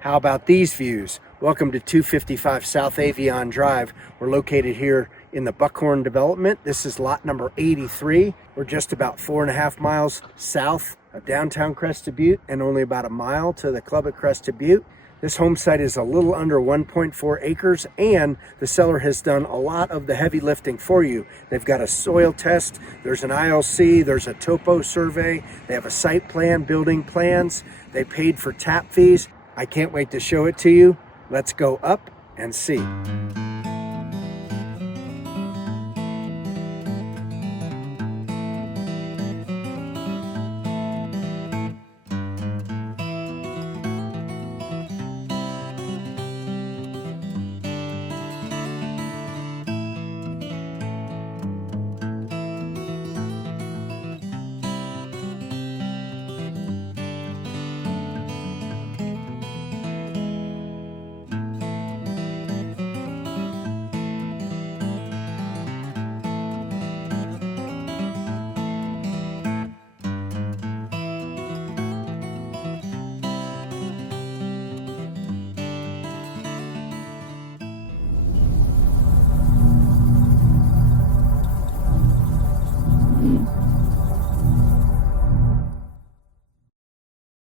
How about these views? Welcome to 255 South Avion Drive. We're located here in the Buckhorn development. This is lot number 83. We're just about 4.5 miles south of downtown Crested Butte and only about a mile to the club at Crested Butte. This home site is a little under 1.4 acres, and the seller has done a lot of the heavy lifting for you. They've got a soil test, there's an ILC, there's a topo survey, they have a site plan, building plans, they paid for tap fees. I can't wait to show it to you. Let's go up and see.